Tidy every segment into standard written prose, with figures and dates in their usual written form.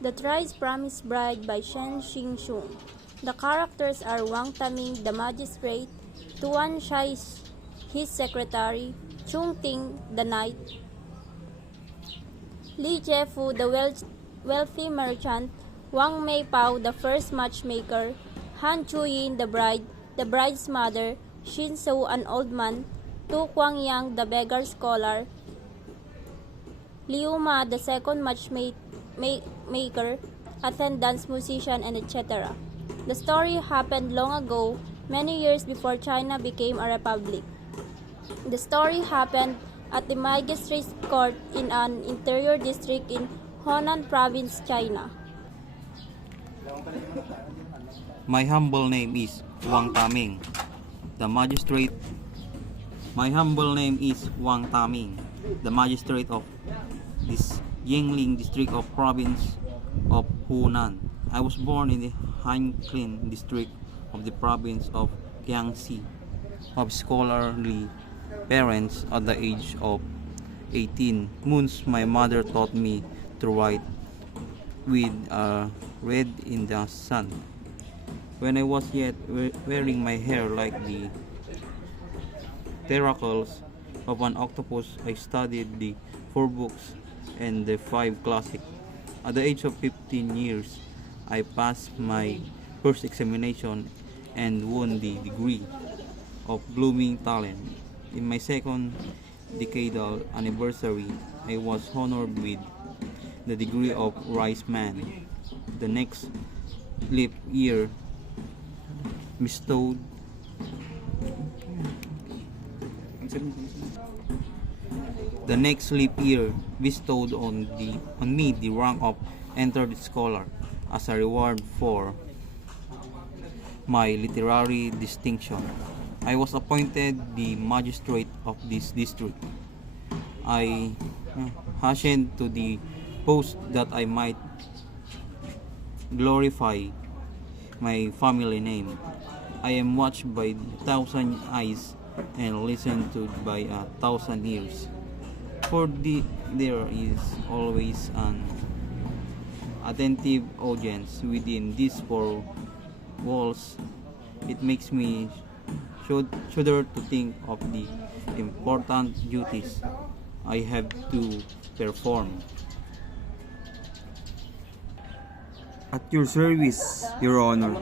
The Thrice Promised Bride by Shen Xingshun. The characters are Wang Taming, the magistrate, Tuan Shai, his secretary, Chung Ting, the knight, Li Jiefu, the wealthy merchant, Wang Mei Pao, the first matchmaker, Han Chuyin, the bride, the bride's mother, Xin Su, an old man, Tu Guangyang, the beggar scholar, Liu Ma, the second matchmaker, attendants, musician, and etc. The story happened long ago, many years before China became a republic. The story happened at the magistrate's court in an interior district in Honan province, China. My humble name is Wang Taming, the magistrate. My humble name is Wang Taming, the magistrate of this Yingling district of province of Hunan. I was born in the Hanklin district of the province of Jiangxi, of scholarly parents. At the age of 18 months, my mother taught me to write with a red in the sun. When I was yet wearing my hair like the tentacles of an octopus, I studied the 4 books and the 5 classics. At the age of 15 years, I passed my first examination and won the degree of blooming talent. In my second decadal anniversary, I was honored with the degree of Rice Man. The next leap year bestowed on me the rank of entered scholar as a reward for my literary distinction. I was appointed the magistrate of this district. I hastened to the post that I might glorify my family name. I am watched by 1,000 eyes and listened to by 1,000 ears. For there is always an attentive audience within these 4 walls. It makes me shudder to think of the important duties I have to perform. At your service, Your Honor.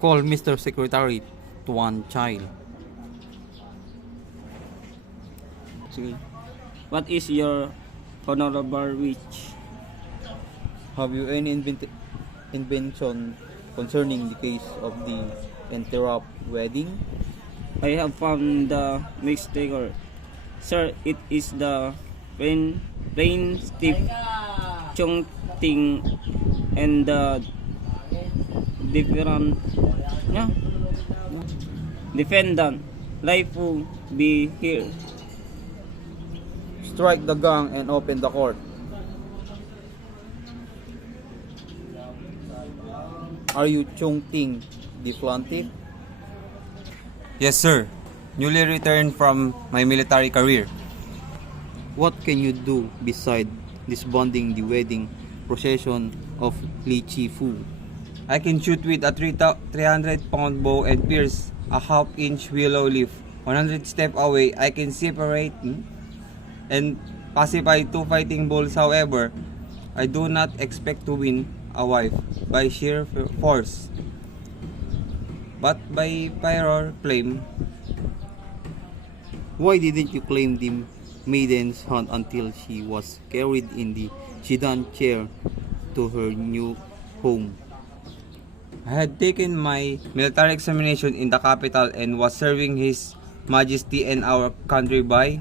Call Mr. Secretary Tuan Child. What is your honorable wish? Have you any invention concerning the case of the interrupt wedding? I have found the mistake. Sir, it is the plain Steve Chung Ting and the defendant life will be here. Strike the gong and open the court. Are you Chung Ting the plaintiff? Yes, sir. Newly returned from my military career. What can you do beside disbanding the wedding procession of Li Fu? I can shoot with a 300-pound bow and pierce a half-inch willow leaf. 100 steps away, I can separate and pacify 2 fighting bulls. However, I do not expect to win a wife by sheer force, but by fire flame. Why didn't you claim the maiden's hand until she was carried in the sedan chair to her new home? I had taken my military examination in the capital and was serving His Majesty and our country by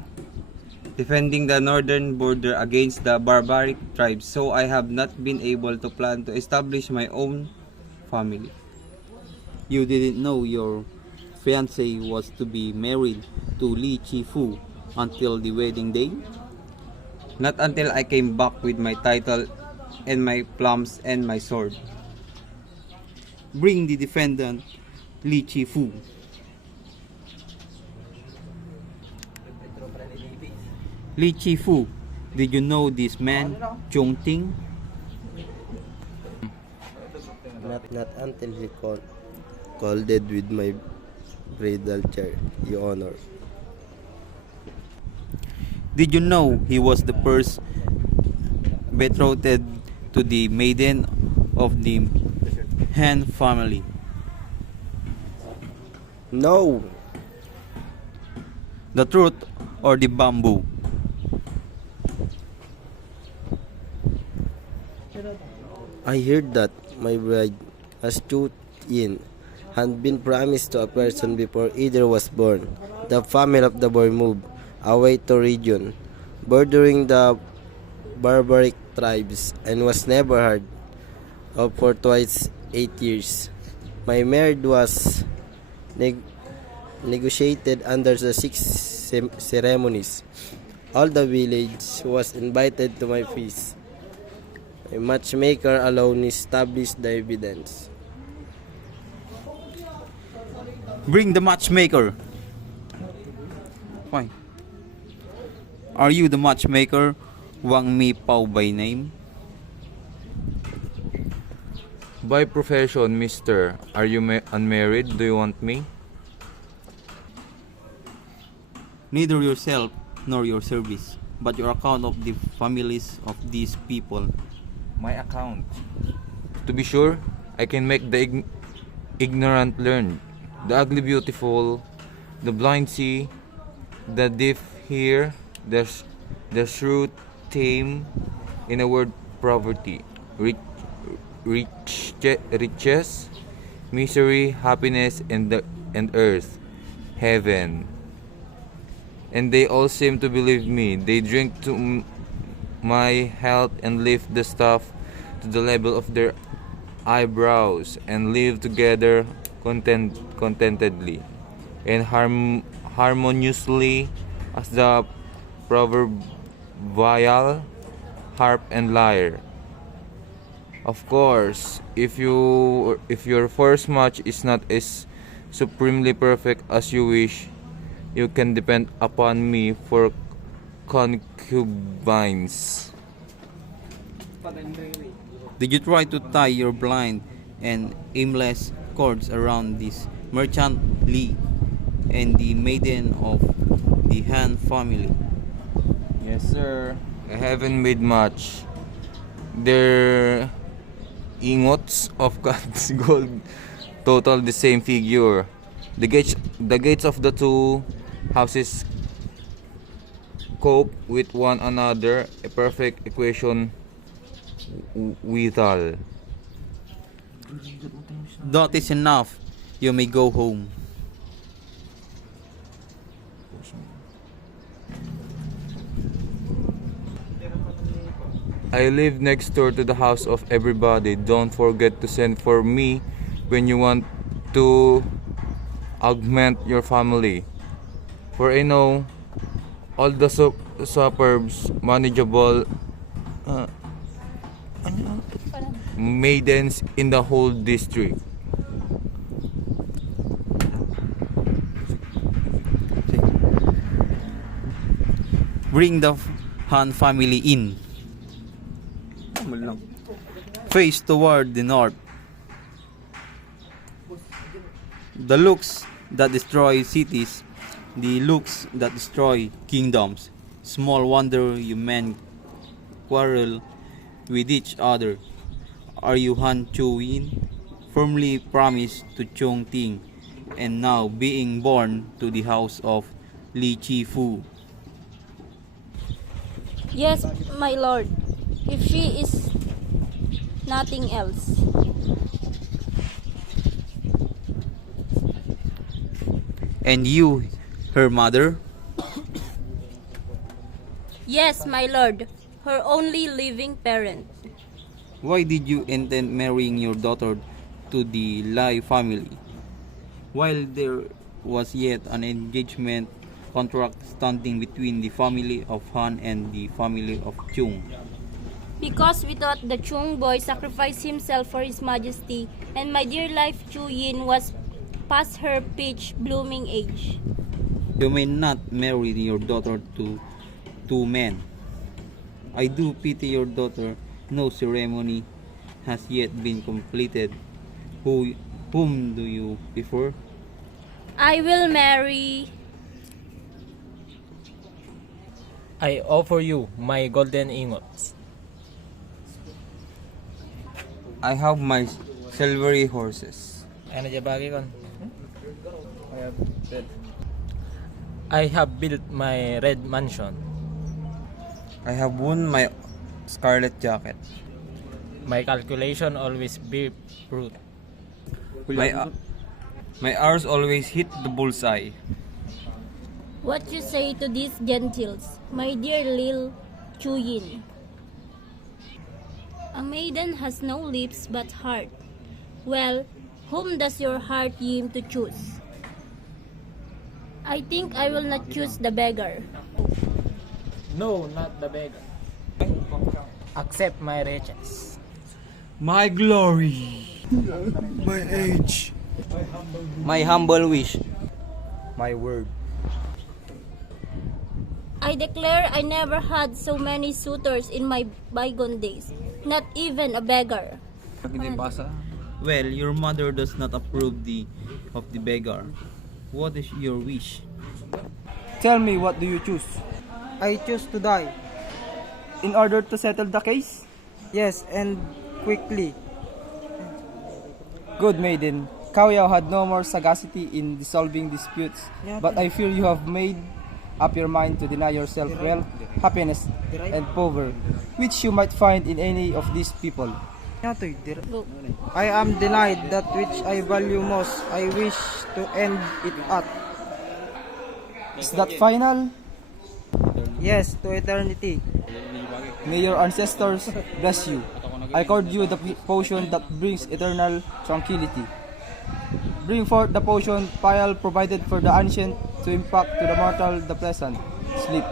defending the northern border against the barbaric tribes, so I have not been able to plan to establish my own family. You didn't know your fiancé was to be married to Li Fu until the wedding day? Not until I came back with my title and my plums and my sword. Bring the defendant, Li Fu. Li Fu, Did you know this man, Chung Ting? Not until he collided with my bridal chair, Your Honor. Did you know he was the first betrothed to the maiden of the Han family? No! The truth or the bamboo? I heard that my bride, as Chu Yin, had been promised to a person before either was born. The family of the boy moved away to region bordering the barbaric tribes and was never heard of for twice 8 years. My marriage was negotiated under the six ceremonies. All the village was invited to my feast. A matchmaker alone established the evidence. Bring the matchmaker. Why? Are you the matchmaker, Wang Mi Pao by name? By profession, mister, are you unmarried? Do you want me? Neither yourself nor your service, but your account of the families of these people. My account. To be sure, I can make the ignorant learn, the ugly beautiful, the blind see, the deaf hear, the shrewd tame, in a word, poverty, riches, misery, happiness, and earth, heaven. And they all seem to believe me. They drink to my health and lift the stuff to the level of their eyebrows and live together contentedly and harmoniously as the proverbial harp and lyre. Of course, if your first match is not as supremely perfect as you wish, you can depend upon me for concubines. Did you try to tie your blind and aimless cords around this merchant Li and the maiden of the Han family? Yes, sir. I haven't made much. Their ingots of God's gold total the same figure. The gates of the two houses cope with one another, a perfect equation withal. That is enough. You may go home. I live next door to the house of everybody. Don't forget to send for me when you want to augment your family. For I know all the suburbs manageable maidens in the whole district. Bring the Han family in. Face toward the north. The looks that destroy cities, the looks that destroy kingdoms. Small wonder you men quarrel with each other. Are you Han Chu Yin, firmly promised to Chong Ting, and now being born to the house of Li Chi Fu? Yes, my lord, if she is nothing else. And you, her mother? Yes, my lord, her only living parent. Why did you intend marrying your daughter to the Lai family, while there was yet an engagement contract standing between the family of Han and the family of Chung? Because we thought the Chung boy sacrificed himself for his majesty, and my dear life Chu Yin was past her peach blooming age. You may not marry your daughter to two men. I do pity your daughter. No ceremony has yet been completed. Whom do you prefer? I will marry. I offer you my golden ingots. I have my silvery horses. Ano dyan bagay kon? I have built my red mansion. I have won my scarlet jacket. My calculation always be fruit. My arrows always hit the bullseye. What you say to these gentiles, my dear Lil Chuyin? A maiden has no lips but heart. Well, whom does your heart yearn to choose? I think I will not choose the beggar. No, not the beggar. Accept my riches. My glory. My age. My humble wish. My word. I declare I never had so many suitors in my bygone days, not even a beggar. Well, your mother does not approve of the beggar. What is your wish? Tell me, what do you choose? I choose to die. In order to settle the case? Yes, and quickly. Good maiden. Cao Yao had no more sagacity in dissolving disputes, but I fear you have made up your mind to deny yourself wealth, happiness, and power, which you might find in any of these people. Go. I am denied that which I value most. I wish to end it at. Is that final? Yes, to eternity. May your ancestors bless you. I accord you the potion that brings eternal tranquility. Bring forth the potion pile provided for the ancient to impact to the mortal the pleasant sleep.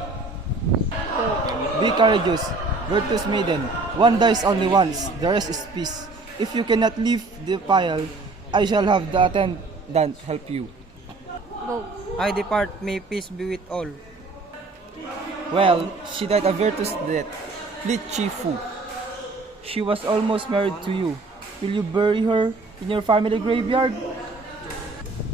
Be courageous, virtuous maiden. One dies only once, the rest is peace. If you cannot leave the pile, I shall have the attendant help you. Go. I depart, may peace be with all. Well, she died a virtuous death. Li Chi Fu. She was almost married to you. Will you bury her in your family graveyard?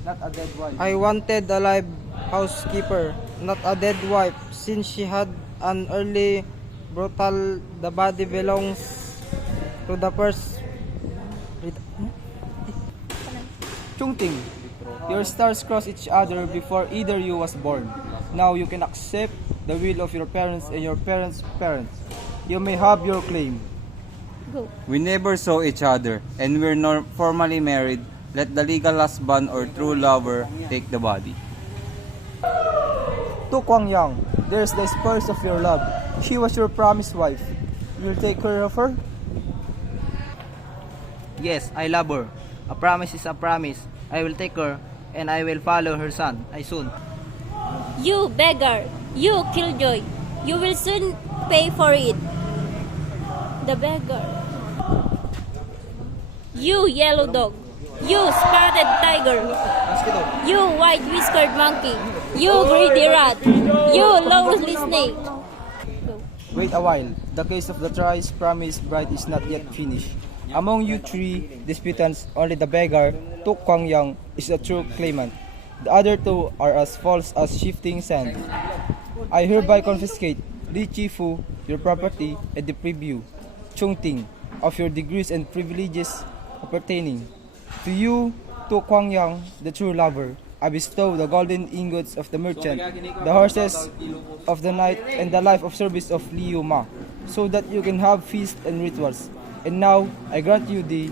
Not a dead wife. I wanted a live housekeeper, not a dead wife, since she had an early brutal. The body belongs to the first. Chungting, your stars crossed each other before either you was born. Now you can accept the will of your parents and your parents' parents. You may have your claim. Go. We never saw each other, and we're not formally married. Let the legal husband or true lover take the body. To Kwang Yang, there's the spurs of your love. She was your promised wife. You'll take care of her? Yes, I love her. A promise is a promise. I will take her, and I will follow her son. I soon. You beggar, you killjoy, you will soon pay for it. The beggar. You yellow dog, you spotted tiger, you white whiskered monkey, you greedy rat, you loathly snake. Wait a while. The case of the thrice promised bride is not yet finished. Among you three disputants, only the beggar, Tu Kwang Yang, is a true claimant. The other two are as false as shifting sand. I hereby confiscate Li Chi Fu, your property, and deprive you, Chung Ting, of your degrees and privileges appertaining. To you, Tu Kwang Yang, the true lover, I bestow the golden ingots of the merchant, the horses of the knight, and the life of service of Liu Ma, so that you can have feasts and rituals. And now, I grant you the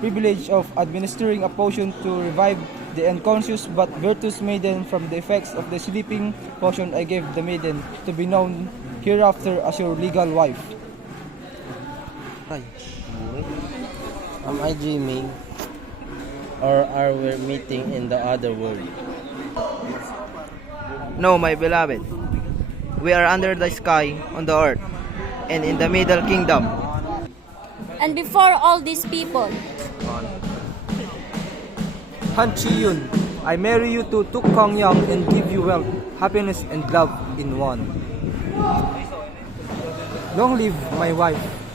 privilege of administering a potion to revive the unconscious but virtuous maiden from the effects of the sleeping potion I gave the maiden to be known hereafter as your legal wife. Am I dreaming? Or are we meeting in the other world? No, my beloved. We are under the sky, on the earth, and in the middle kingdom. And before all these people, Han Chi Yun, I marry you to Tu Kwang Yang and give you wealth, happiness, and love in one. Long live my wife.